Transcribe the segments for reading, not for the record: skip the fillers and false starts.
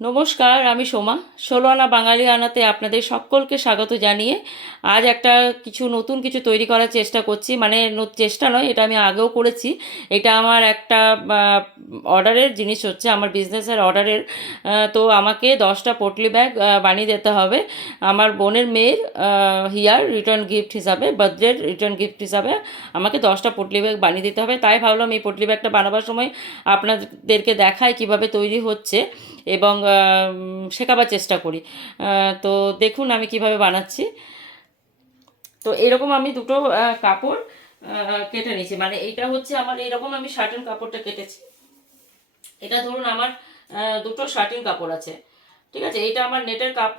নমস্কার, আমি সোমা। ১৬ আনা বাঙালি আনাতে আপনাদের সকলকে স্বাগত জানিয়ে আজ একটা নতুন কিছু তৈরি করার চেষ্টা করছি। মানে চেষ্টা নয়, এটা আমি আগেও করেছি। এটা আমার একটা অর্ডারের জিনিস হচ্ছে, আমার বিজনেসের অর্ডারের। তো আমাকে 10টা পটলি ব্যাগ বানিয়ে দিতে হবে আমার বোনের মেয়ের হিয়ার রিটার্ন গিফট হিসাবে, বার্থডের রিটার্ন গিফট হিসাবে আমাকে 10টা পটলি ব্যাগ বানিয়ে দিতে হবে। তাই ভাবলাম এই পটলি ব্যাগটা বানাবার সময় আপনাদেরকে দেখাই কিভাবে তৈরি হচ্ছে এবং শেখাবার চেষ্টা করি। তো দেখুন আমি কিভাবে বানাচ্ছি। তো এরকম আমি দুটো কাপড় কেটে নিয়েছি। মানে এইটা হচ্ছে আমার এরকম আমি শার্টেন কাপড়টা কেটেছি। এটা ধরুন আমার দুটো শার্টিন কাপড় আছে, ঠিক আছে। এটা আমার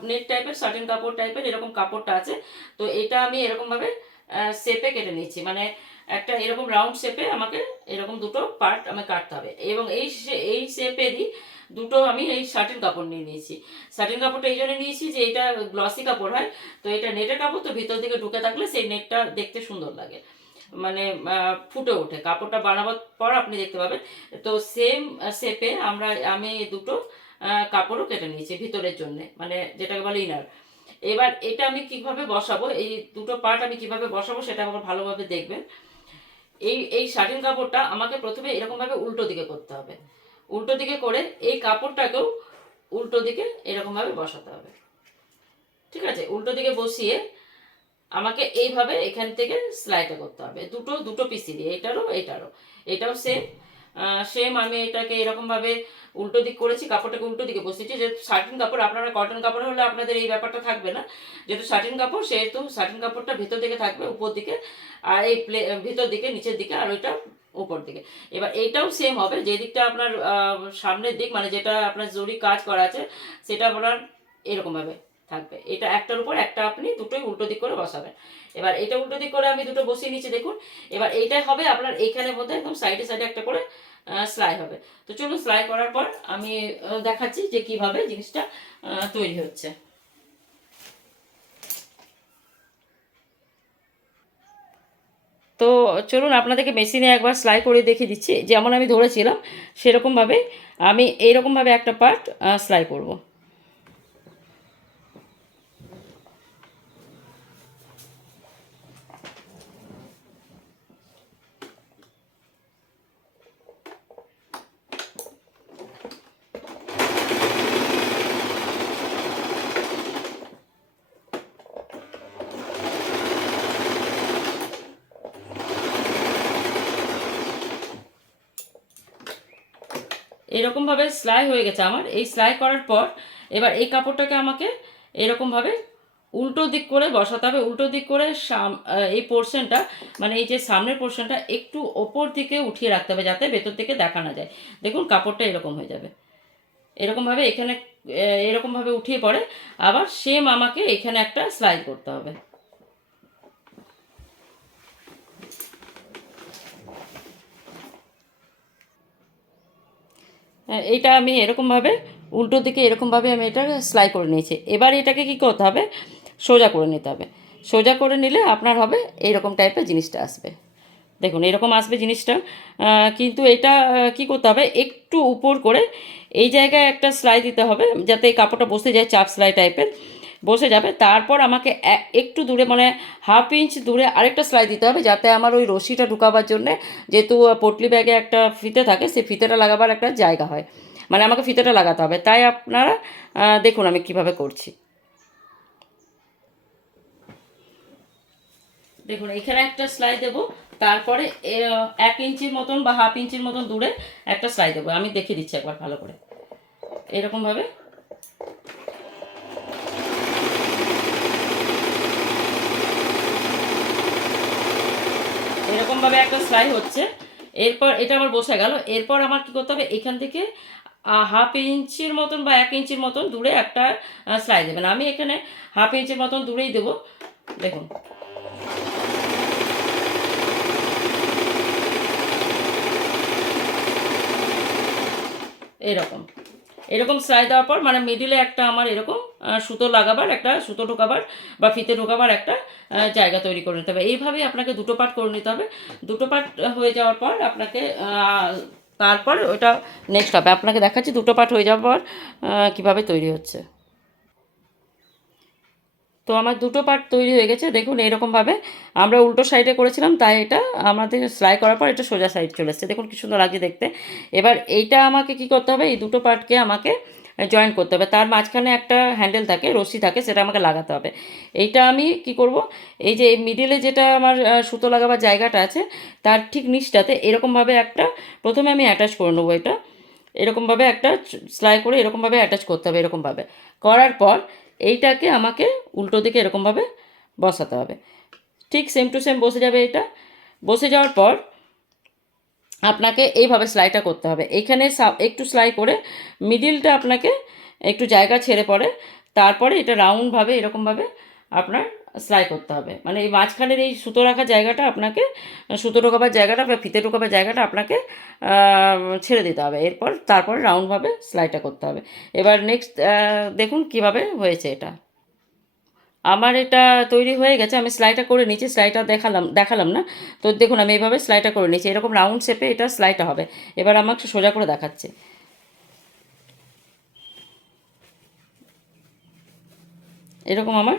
নেট টাইপের শার্টিন কাপড় টাইপের এরকম কাপড়টা আছে। তো এটা আমি এরকমভাবে শেপে কেটে নিচ্ছি। মানে একটা এরকম রাউন্ড শেপে আমাকে এরকম দুটো পার্ট আমাকে কাটতে হবে এবং এই শেপেরই দুটো আমি এই শার্টিন কাপড় নিয়ে নিয়েছি। শার্টিন কাপড়টা এই জন্য নিয়েছি যে এটা গ্লসি কাপড় হয়। তো এটা নেটের কাপড়, তো ভিতর দিকে ঢুকে থাকলে সেই নেটটা দেখতে সুন্দর লাগে, মানে ফুটে ওঠে। কাপড়টা বানাবার পর আপনি দেখতে পাবেন। তো সেম শেপে আমি দুটো কাপড়ও কেটে নিয়েছি ভিতরের জন্য, মানে যেটাকে বলে ইনার। এবার এটা আমি কিভাবে বসাবো, এই দুটো পার্ট আমি কিভাবে বসাবো সেটা আবার ভালোভাবে দেখবেন। এই এই শার্টিন কাপড়টা আমাকে প্রথমে এরকমভাবে উল্টো দিকে করতে হবে। উল্টো দিকে করে এই কাপড়টাকেও উল্টো দিকে এরকমভাবে বসাতে হবে, ঠিক আছে। উল্টো দিকে বসিয়ে আমাকে এইভাবে এখান থেকে সেলাইটা করতে হবে দুটো দুটো পিসি দিয়ে, এটাও সেম সেম। আমি এটাকে এরকমভাবে উল্টো দিক করেছি, কাপড়টাকে উল্টো দিকে বসিয়েছি। যেহেতু শার্টিন কাপড়, আপনারা কটন কাপড় হলে আপনাদের এই ব্যাপারটা থাকবে না। যেহেতু শার্টিন কাপড়, সেহেতু শার্টিন কাপড়টা ভিতর দিকে থাকবে উপর দিকে, আর এই ভিতর দিকে নিচের দিকে, আর ওইটা উপর দিকে। এবার এইটাও সেম হবে। যে দিকটা আপনার সামনের দিক, মানে যেটা আপনার জরি কাজ করা আছে, সেটা আপনার এরকমভাবে থাকবে। এটা একটার উপর একটা আপনি দুটোই উল্টো দিক করে বসাবেন। এবার এটা উল্টো দিক করে আমি দুটো বসিয়ে নিচ্ছি, দেখুন। এবার এইটাই হবে আপনার এইখানের মধ্যে একদম সাইডে সাইডে একটা করে সেলাই হবে। তো চলুন সেলাই করার পর আমি দেখাচ্ছি যে কিভাবে জিনিসটা তৈরি হচ্ছে। তো চলুন আপনাদেরকে মেশিনে একবার সেলাই করে দেখিয়ে দিচ্ছি। যেমন আমি ধরেছিলাম সেরকমভাবে আমি এইরকমভাবে একটা পার্ট সেলাই করব। এরকমভাবে সেলাই হয়ে গেছে আমার। এই সেলাই করার পর এবার এই কাপড়টাকে আমাকে এরকমভাবে উল্টো দিক করে বসাতে হবে। উল্টো দিক করে এই পোর্শনটা, মানে এই যে সামনের পোর্শনটা একটু ওপর দিকে উঠিয়ে রাখতে হবে যাতে ভেতর থেকে দেখা না যায়। দেখুন কাপড়টা এরকম হয়ে যাবে। এরকমভাবে এখানে এরকমভাবে উঠিয়ে পড়ে। আবার সেম আমাকে এখানে একটা সেলাই করতে হবে। এইটা আমি এরকমভাবে উল্টো দিকে এরকমভাবে আমি এটা সেলাই করে নিয়েছি। এবার এটাকে কী করতে হবে, সোজা করে নিতে হবে। সোজা করে নিলে আপনার হবে এইরকম টাইপের জিনিসটা আসবে। দেখুন এরকম আসবে জিনিসটা। কিন্তু এটা কী করতে হবে, একটু উপর করে এই জায়গায় একটা সেলাই দিতে হবে যাতে এই কাপড়টা বসে যায়, চাপ সেলাই টাইপের বসে যাবে। তারপর আমাকে একটু দূরে, মানে হাফ ইঞ্চ দূরে আরেকটা সেলাই দিতে হবে যাতে আমার ওই রশিটা ঢুকাবার জন্যে, যেহেতু পটলি ব্যাগে একটা ফিতে থাকে, সেই ফিতেটা লাগাবার একটা জায়গা হয়, মানে আমাকে ফিতেটা লাগাতে হবে। তাই আপনারা দেখুন আমি কিভাবে করছি। দেখুন এখানে একটা সেলাই দেবো, তারপরে 1 ইঞ্চির মতন বা হাফ ইঞ্চির মতন দূরে একটা সেলাই দেবো। আমি দেখিয়ে দিচ্ছি একবার ভালো করে। এরকমভাবে এরকমভাবে একটা সেলাই হচ্ছে। এরপর এটা আমার বসে গেল। এরপর আমার কী করতে হবে, এখান থেকে হাফ ইঞ্চির মতন বা 1 ইঞ্চির মতন দূরে একটা সেলাই দেবেন। আমি এখানে হাফ ইঞ্চির মতন দূরেই দেবো। দেখুন এরকম এরকম সেলাই দেওয়ার পর, মানে মিডিলে একটা আমার এরকম সুতো লাগাবার, একটা সুতো ঢোকাবার বা ফিতে ঢোকাবার একটা জায়গা তৈরি করে নিতে হবে। এইভাবেই আপনাকে দুটো পার্ট করে নিতে হবে। দুটো পার্ট হয়ে যাওয়ার পর আপনাকে তারপর ওটা নেক্সট হবে। আপনাকে দেখাচ্ছি দুটো পার্ট হয়ে যাওয়ার পর কীভাবে তৈরি হচ্ছে। তো আমার দুটো পার্ট তৈরি হয়ে গেছে, দেখুন এরকমভাবে আমরা উল্টো সাইডে করেছিলাম, তাই এটা আমাদের সেলাই করার পর এটা সোজা সাইড চলে এসছে, দেখুন কি সুন্দর লাগছে দেখতে। এবার এইটা আমাকে কি করতে হবে, এই দুটো পার্টকে আমাকে জয়েন করতে হবে। তার মাঝখানে একটা হ্যান্ডেল থাকে, রশি থাকে, সেটা আমাকে লাগাতে হবে। এইটা আমি কি করব, এই যে মিডিলে যেটা আমার সুতো লাগাবার জায়গাটা আছে তার ঠিক নিচটাতে এরকমভাবে একটা প্রথমে আমি অ্যাটাচ করে নেবো। এটা এরকমভাবে একটা সেলাই করে এরকমভাবে অ্যাটাচ করতে হবে। এরকমভাবে করার পর এইটাকে আমাকে উল্টো দিকে এরকমভাবে বসাতে হবে, ঠিক সেম টু সেম বসে যাবে। এটা বসে যাওয়ার পর আপনাকে এইভাবে সেলাইটা করতে হবে। এইখানে একটু সেলাই করে মিডিলটা আপনাকে একটু জায়গা ছেড়ে পড়ে, তারপরে এটা রাউন্ডভাবে এরকমভাবে আপনার সেলাই করতে হবে। মানে এই মাঝখানের এই সুতো রাখার জায়গাটা আপনাকে, সুতো ঢোকাবার জায়গাটা বা ফিতে ঢোকাবার জায়গাটা আপনাকে ছেড়ে দিতে হবে। এরপর তারপরে রাউন্ডভাবে সেলাইটা করতে হবে। এবার নেক্সট দেখুন কিভাবে হয়েছে এটা। আমার এটা তৈরি হয়ে গেছে, আমি সেলাইটা করে নিয়েছি, সেলাইটা দেখালাম না। তো দেখুন আমি এইভাবে সেলাইটা করে নিয়েছি, এরকম রাউন্ড শেপে এটা সেলাইটা হবে। এবার আমাকে সোজা করে দেখাচ্ছে। এরকম আমার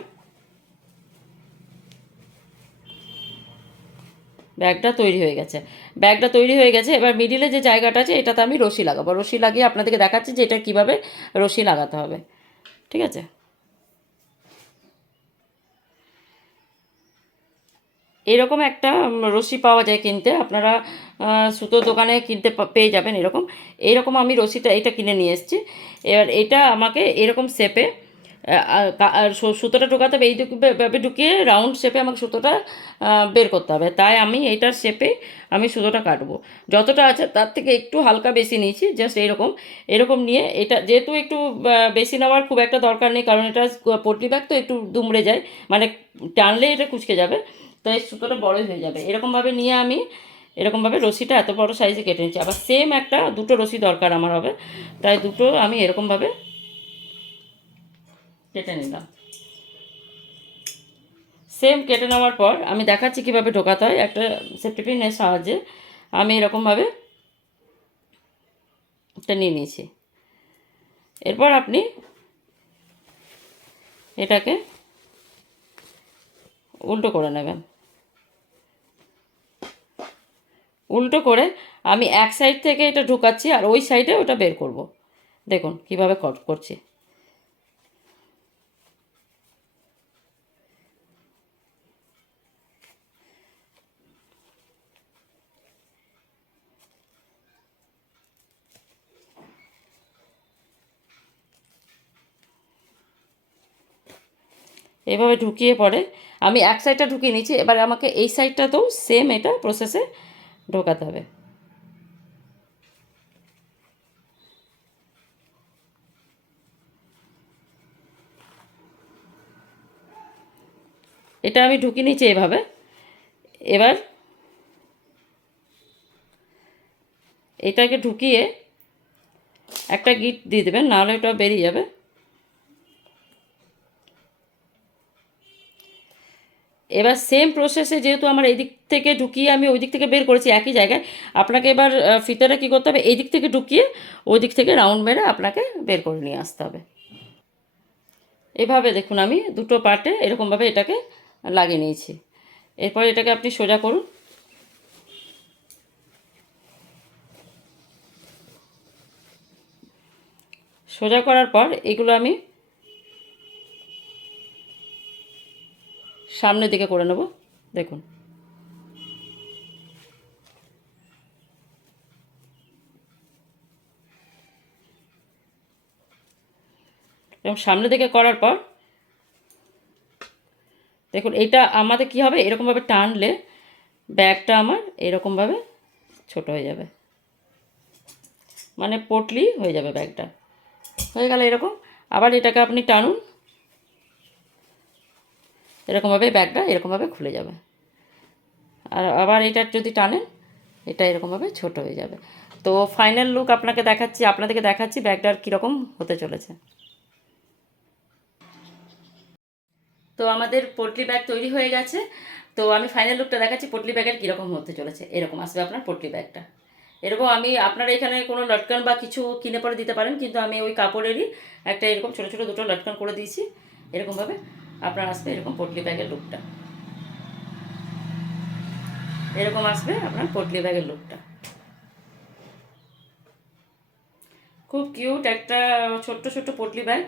ব্যাগটা তৈরি হয়ে গেছে। ব্যাগটা তৈরি হয়ে গেছে। এবার মিডিলে যে জায়গাটা আছে এটাতে আমি রশি লাগাবো। রশি লাগিয়ে আপনাদেরকে দেখাচ্ছি যে এটা কীভাবে রশি লাগাতে হবে। ঠিক আছে, এরকম একটা রশি পাওয়া যায় কিনতে, আপনারা সুতোর দোকানে কিনতে পেয়ে যাবেন। এরকম এইরকম আমি রশিটা এটা কিনে নিয়ে এসেছি। এবার এটা আমাকে এরকম শেপে সুতোটা ঢোকাতে হবে, এইভাবে ঢুকিয়ে রাউন্ড শেপে আমাকে সুতোটা বের করতে হবে। তাই আমি এইটার শেপে আমি সুতোটা কাটবো। যতটা আছে তার থেকে একটু হালকা বেশি নিয়েছি, জাস্ট এরকম এরকম নিয়ে এটা যেহেতু একটু বেশি নেওয়ার খুব একটা দরকার নেই, কারণ এটা পটলি ব্যাগ তো একটু দুমড়ে যায়, মানে টানলে এটা কুঁচকে যাবে, তাই সুতোটা বড়ই হয়ে যাবে। এরকমভাবে নিয়ে আমি এরকমভাবে রশিটা এত বড় সাইজে কেটে নিচ্ছি। আবার সেম একটা দুটো রশি দরকার আমার হবে, তাই দুটো আমি এরকমভাবে কেটে নিলাম। সেম কেটে নেওয়ার পর আমি দেখাচ্ছি কীভাবে ঢোকাতে হয়। একটা সেফটি পিনের সাহায্যে আমি এরকমভাবে এটা নিয়ে নিয়েছি। এরপর আপনি এটাকে উল্টো করে নেবেন। উল্টো করে আমি এক সাইড থেকে এটা ঢোকাচ্ছি আর ওই সাইডে ওটা বের করব। দেখুন কীভাবে করছি। এভাবে ঢুকিয়ে পরে আমি এক সাইডটা ঢুকিয়ে নিচ্ছি। এবার আমাকে এই সাইডটাতেও সেম এটা প্রসেসে ঢোকাতে হবে। এটা আমি ঢুকিয়ে নিচ্ছি এভাবে। এবার এটাকে ঢুকিয়ে একটা গিট দিয়ে দেবেন, নাহলে এটা বেরিয়ে যাবে। এবার সেম প্রসেসে যেহেতু আমার এই দিক থেকে ঢুকিয়ে আমি ওই দিক থেকে বের করেছি একই জায়গায়, আপনাকে এবার ফিতাটা কী করতে হবে, এই দিক থেকে ঢুকিয়ে ওই দিক থেকে রাউন্ড মেরে আপনাকে বের করে নিয়ে আসতে হবে। এভাবে দেখুন আমি দুটো পার্টে এরকমভাবে এটাকে লাগিয়ে নিয়েছি। এরপর এটাকে আপনি সোজা করুন। সোজা করার পর এগুলো আমি সামনের দিকে করে নেব। দেখুন এবং সামনের দিকে করার পর দেখুন এটা আমাদের কি হবে, এরকমভাবে টানলে ব্যাগটা আমার এরকমভাবে ছোট হয়ে যাবে, মানে পটলি হয়ে যাবে ব্যাগটা। হয়ে গেল এরকম। আবার এটাকে আপনি টানুন, এরকমভাবে ব্যাগটা এরকমভাবে খুলে যাবে। আর আবার এটা যদি টানেন এটা এরকমভাবে ছোট হয়ে যাবে। তো ফাইনাল লুক আপনাদেরকে দেখাচ্ছি ব্যাগটার কীরকম হতে চলেছে। তো আমাদের পটলি ব্যাগ তৈরি হয়ে গেছে। তো আমি ফাইনাল লুকটা দেখাচ্ছি পটলি ব্যাগের কীরকম হতে চলেছে। এরকম আসবে আপনার পটলি ব্যাগটা। এরকম আমি আপনারা এখানে কোনো লটকান বা কিছু কিনে পরে দিতে পারেন, কিন্তু আমি ওই কাপড়েরই একটা এরকম ছোটো ছোটো দুটো লটকান করে দিয়েছি। এরকমভাবে আপনার আসবে এরকম পটলি ব্যাগের লুকটা, এরকম আসবে আপনার পটলি ব্যাগের লুকটা। খুব কিউট একটা ছোট্ট ছোট্ট পটলি ব্যাগ,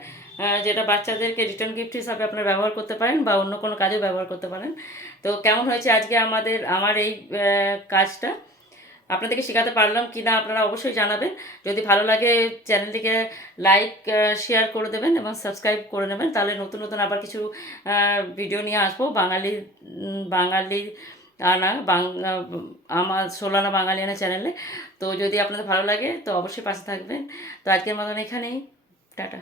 যেটা বাচ্চাদেরকে রিটার্ন গিফট হিসাবে আপনারা ব্যবহার করতে পারেন বা অন্য কোনো কাজেও ব্যবহার করতে পারেন। তো কেমন হয়েছে আজকে আমার এই কাজটা, আপনাদেরকে শেখাতে পারলাম কি না আপনারা অবশ্যই জানাবেন। যদি ভালো লাগে চ্যানেলটিকে লাইক শেয়ার করে দেবেন এবং সাবস্ক্রাইব করে নেবেন, তাহলে নতুন নতুন আবার কিছু ভিডিও নিয়ে আসবো বাঙালি আনা আমার ষোলানা বাঙালিয়ানা চ্যানেলে। তো যদি আপনাদের ভালো লাগে তো অবশ্যই পাশে থাকবেন। তো আজকের মতন এখানেই, টাটা।